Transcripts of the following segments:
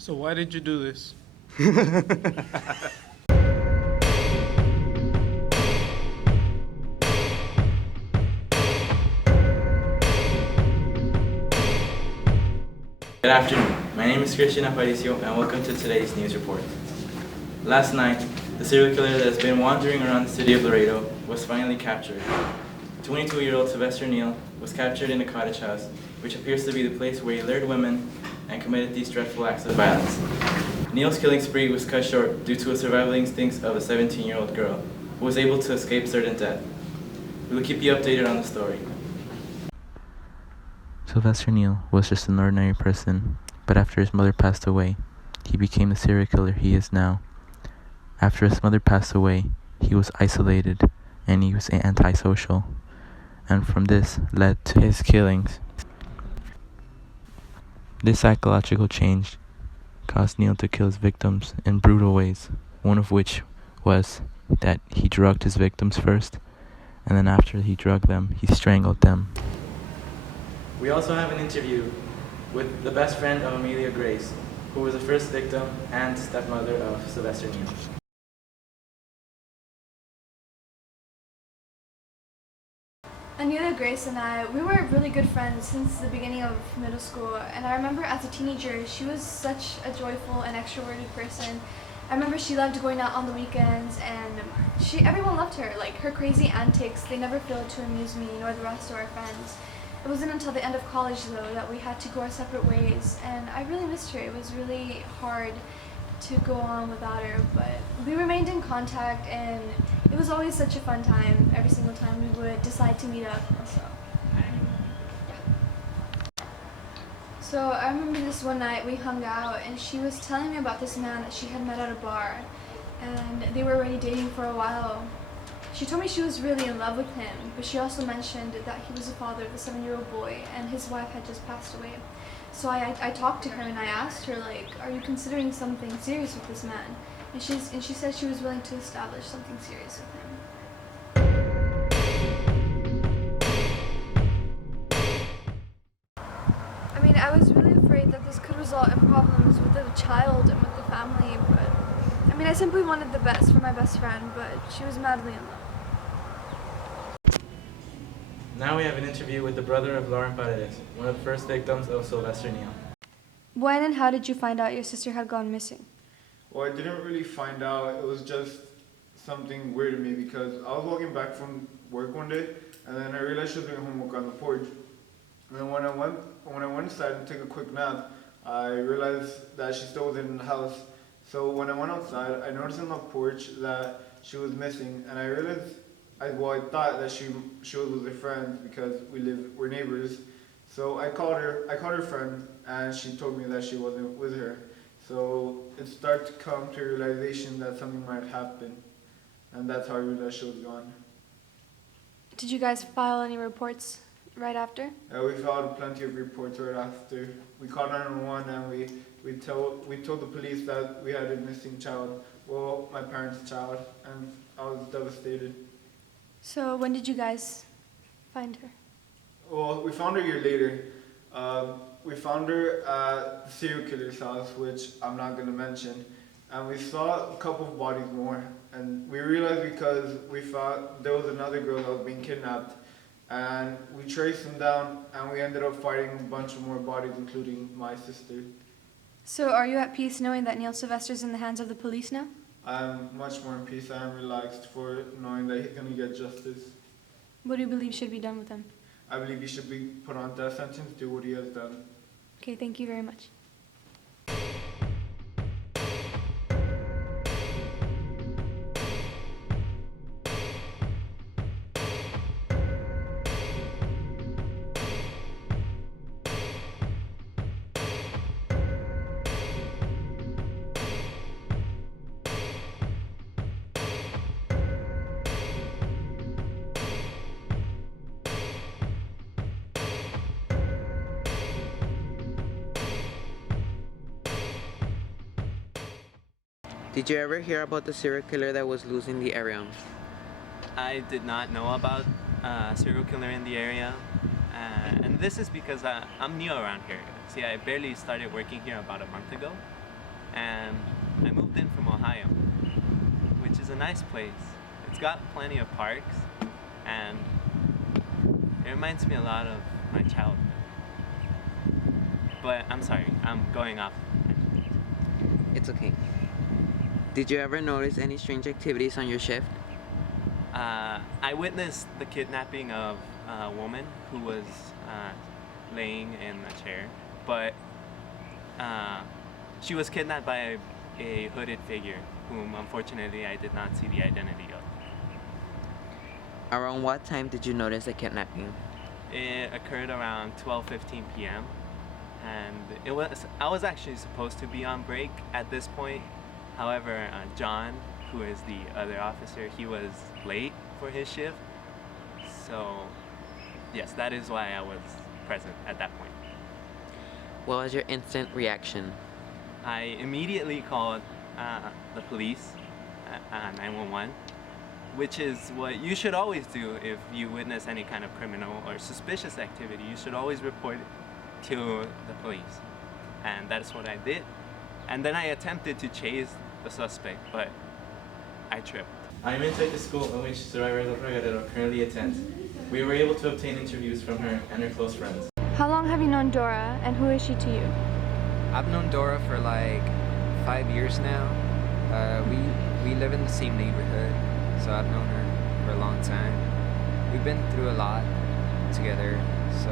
So why did you do this? Good afternoon. My name is Christian Aparicio and welcome to today's news report. Last night, the serial killer that has been wandering around the city of Laredo was finally captured. 22-year-old Sylvester Neal was captured in a cottage house, which appears to be the place where he lured women and committed these dreadful acts of violence. Neal's killing spree was cut short due to a survival instincts of a 17-year-old girl who was able to escape certain death. We will keep you updated on the story. Sylvester Neal was just an ordinary person, but after his mother passed away, he became the serial killer he is now. After his mother passed away, he was isolated and he was antisocial, and from this led to his killings. This psychological change caused Neal to kill his victims in brutal ways, one of which was that he drugged his victims first, and then after he drugged them, he strangled them. We also have an interview with the best friend of Amelia Grace, who was the first victim and stepmother of Sylvester Neal. Amelia Grace and we were really good friends since the beginning of middle school, and I remember as a teenager, she was such a joyful and extroverted person. I remember she loved going out on the weekends, and everyone loved her. Like, her crazy antics, they never failed to amuse me nor the rest of our friends. It wasn't until the end of college, though, that we had to go our separate ways, and I really missed her. It was really hard to go on without her, but we remained in contact, and it was always such a fun time every single time we would decide to meet up. So I remember this one night we hung out, and she was telling me about this man that she had met at a bar, and they were already dating for a while. She told me she was really in love with him, but she also mentioned that he was the father of a 7-year-old boy, and his wife had just passed away. So I talked to her and I asked her, like, are you considering something serious with this man? And she said she was willing to establish something serious with him. I mean, I was really afraid that this could result in problems with the child and with the family, but I mean, I simply wanted the best for my best friend, but she was madly in love. Now we have an interview with the brother of Lauren Paredes, one of the first victims of Sylvester Neal. When and how did you find out your sister had gone missing? Well, I didn't really find out. It was just something weird to me because I was walking back from work one day, and then I realized she was doing homework on the porch. And then when I went inside and took a quick nap, I realized that she still wasn't in the house. So when I went outside, I noticed on the porch that she was missing, and I realized, I thought that she was with her friend because we're neighbors. So I called her friend, and she told me that she wasn't with her. So it started to come to a realization that something might happen, and that's how I realized she was gone. Did you guys file any reports right after? We filed plenty of reports right after. We called 911 and we told the police that we had a missing child. Well, my parents' child, and I was devastated. So when did you guys find her? Well, we found her a year later. We found her at the serial killer's house, which I'm not going to mention. And we saw a couple of bodies more. And we realized because we thought there was another girl that was being kidnapped. And we traced them down, and we ended up finding a bunch of more bodies, including my sister. So are you at peace knowing that Neal Sylvester's in the hands of the police now? I'm much more in peace. I am relaxed for knowing that he's going to get justice. What do you believe should be done with him? I believe he should be put on death sentence, do what he has done. Okay, thank you very much. Did you ever hear about the serial killer that was losing the area? I did not know about a serial killer in the area, and this is because I'm new around here. See, I barely started working here about a month ago, and I moved in from Ohio, which is a nice place. It's got plenty of parks, and it reminds me a lot of my childhood. But I'm sorry, I'm going off. It's okay. Did you ever notice any strange activities on your shift? I witnessed the kidnapping of a woman who was laying in a chair, but she was kidnapped by a hooded figure whom unfortunately I did not see the identity of. Around what time did you notice the kidnapping? It occurred around 12:15 p.m. and I was actually supposed to be on break at this point. However, John, who is the other officer, he was late for his shift. So, yes, that is why I was present at that point. What was your instant reaction? I immediately called the police, 911, which is what you should always do if you witness any kind of criminal or suspicious activity. You should always report it to the police. And that's what I did. And then I attempted to chase the suspect, but I tripped. I am inside the school in which Survivor del Regadero currently attends. We were able to obtain interviews from her and her close friends. How long have you known Dora, and who is she to you? I've known Dora for like 5 years now. We live in the same neighborhood, so I've known her for a long time. We've been through a lot together, so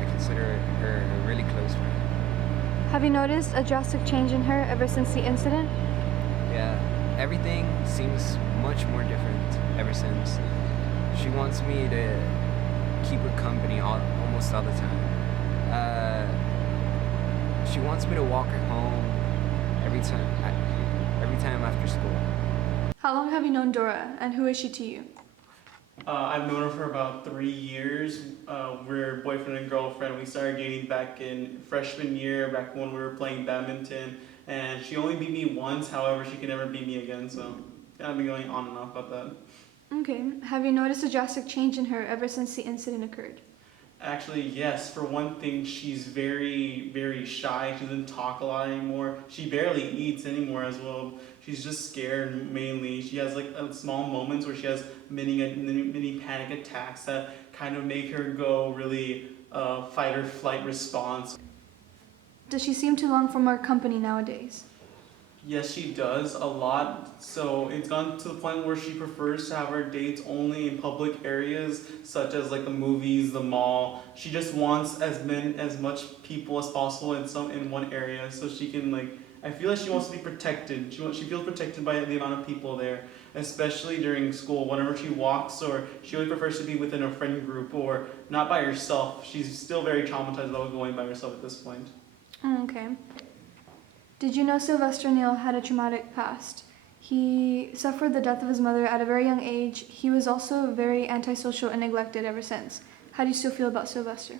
I consider her a really close friend. Have you noticed a drastic change in her ever since the incident? Yeah, everything seems much more different ever since. She wants me to keep her company almost all the time. She wants me to walk her home every time after school. How long have you known Dora, and who is she to you? I've known her for about 3 years. We're boyfriend and girlfriend. We started dating back in freshman year, back when we were playing badminton. And she only beat me once, however, she can never beat me again. So I've been going on and off about that. Okay. Have you noticed a drastic change in her ever since the incident occurred? Actually, yes. For one thing, she's very, very shy. She doesn't talk a lot anymore. She barely eats anymore as well. She's just scared mainly. She has like small moments where she has mini panic attacks that kind of make her go really fight or flight response. Does she seem to long for more company nowadays? Yes, she does a lot. So it's gone to the point where she prefers to have her dates only in public areas, such as like the movies, the mall. She just wants as much people as possible in one area, so she can like. I feel like she wants to be protected. She feels protected by the amount of people there, especially during school. Whenever she walks, or she really prefers to be within a friend group or not by herself. She's still very traumatized about going by herself at this point. Okay. Did you know Sylvester Neal had a traumatic past? He suffered the death of his mother at a very young age. He was also very antisocial and neglected ever since. How do you still feel about Sylvester?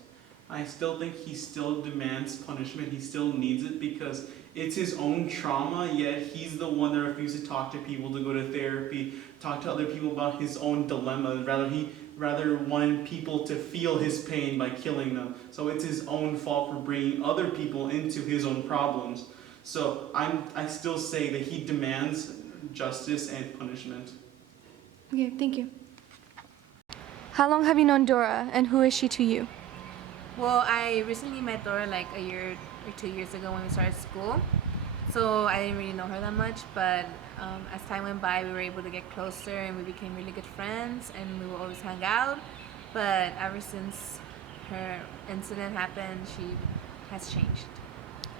I still think he still demands punishment. He still needs it because it's his own trauma, yet he's the one that refuses to talk to people, to go to therapy, talk to other people about his own dilemma. He rather wanted people to feel his pain by killing them. So it's his own fault for bringing other people into his own problems. So I still say that he demands justice and punishment. Okay, thank you. How long have you known Dora, and who is she to you? Well, I recently met Dora like a year or 2 years ago when we started school. So I didn't really know her that much, but as time went by, we were able to get closer and we became really good friends and we will always hang out. But ever since her incident happened, she has changed.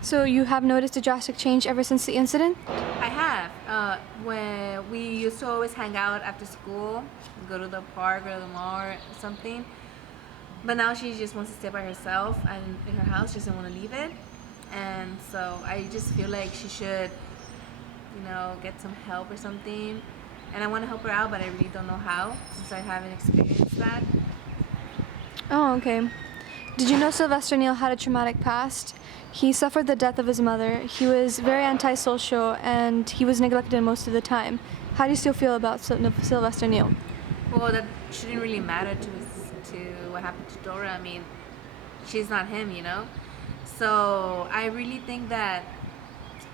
So you have noticed a drastic change ever since the incident? I have. When we used to always hang out after school, go to the park or the mall or something. But now she just wants to stay by herself and in her house. She doesn't want to leave it. And so I just feel like she should, get some help or something. And I want to help her out, but I really don't know how since I haven't experienced that. Oh, okay. Did you know Sylvester Neal had a traumatic past? He suffered the death of his mother. He was very antisocial and he was neglected most of the time. How do you still feel about Sylvester Neal? Well, that shouldn't really matter to what happened to Dora. I mean, she's not him, So I really think that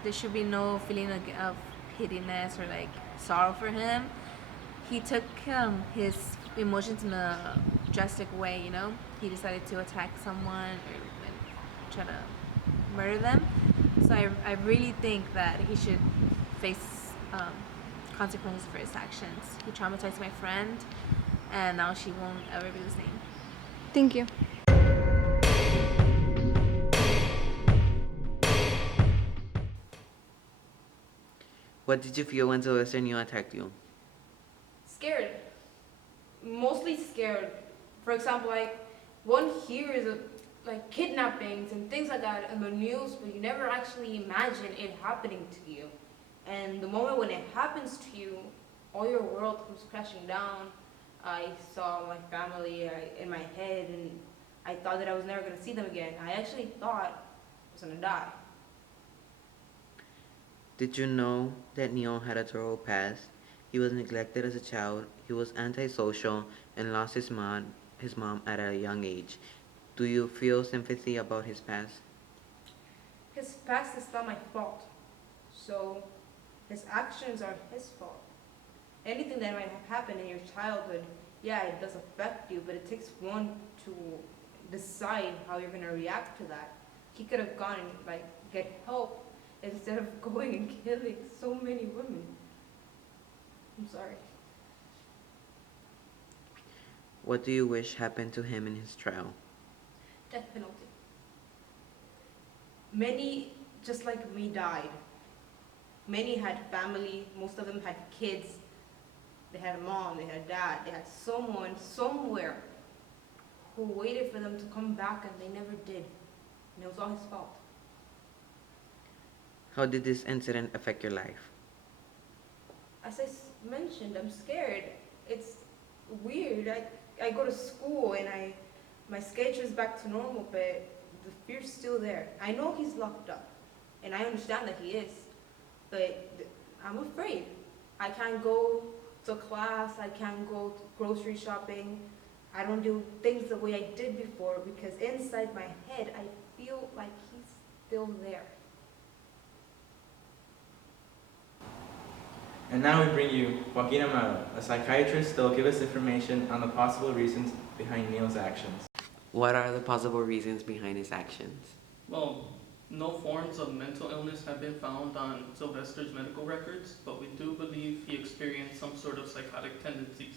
there should be no feeling of pityness or like sorrow for him. He took his emotions in a drastic way, you know? He decided to attack someone and try to murder them. So I really think that he should face consequences for his actions. He traumatized my friend, and now she won't ever be the same. Thank you. What did you feel when Sylvester Neal attacked you? Scared. Mostly scared. For example, like one hears of like kidnappings and things like that in the news, but you never actually imagine it happening to you. And the moment when it happens to you, all your world comes crashing down. I saw my family in my head, and I thought that I was never gonna see them again. I actually thought I was gonna die. Did you know that Neal had a terrible past? He was neglected as a child, he was antisocial, and lost his mom at a young age. Do you feel sympathy about his past? His past is not my fault, so his actions are his fault. Anything that might have happened in your childhood, yeah, it does affect you, but it takes one to decide how you're gonna react to that. He could have gone and like get help instead of going and killing so many women. I'm sorry. What do you wish happened to him in his trial? Death penalty. Many, just like me, died. Many had family, most of them had kids. They had a mom, they had a dad, they had someone somewhere who waited for them to come back, and they never did. And it was all his fault. How did this incident affect your life? As I mentioned, I'm scared. It's weird. I go to school and my schedule is back to normal, but the fear's still there. I know he's locked up, and I understand that he is, but I'm afraid. I can't go to class, I can't go grocery shopping. I don't do things the way I did before because inside my head I feel like he's still there. And now we bring you Joaquin Amaro, a psychiatrist that will give us information on the possible reasons behind Neal's actions. What are the possible reasons behind his actions? Well, no forms of mental illness have been found on Sylvester's medical records, but we do believe he experienced some sort of psychotic tendencies.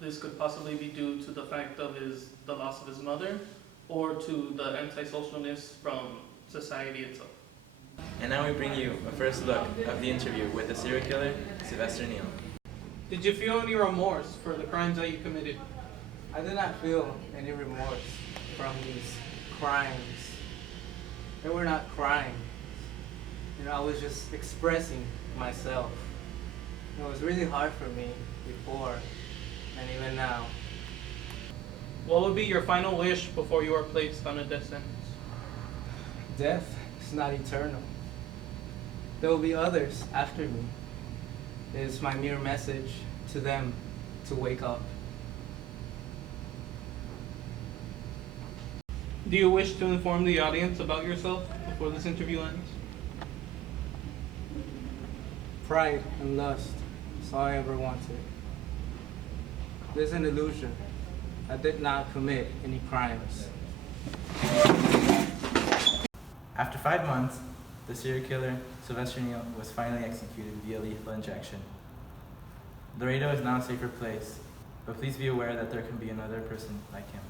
This could possibly be due to the fact of the loss of his mother, or to the antisocialness from society itself. And now we bring you a first look of the interview with the serial killer, Sylvester Neal. Did you feel any remorse for the crimes that you committed? I did not feel any remorse from these crimes. They were not crimes. I was just expressing myself. It was really hard for me before, and even now. What would be your final wish before you are placed on a death sentence? Death is not eternal. There will be others after me. It is my mere message to them to wake up. Do you wish to inform the audience about yourself before this interview ends? Pride and lust is all I ever wanted. It is an illusion. I did not commit any crimes. After 5 months, the serial killer, Sylvester Neal, was finally executed via lethal injection. Laredo is now a safer place, but please be aware that there can be another person like him.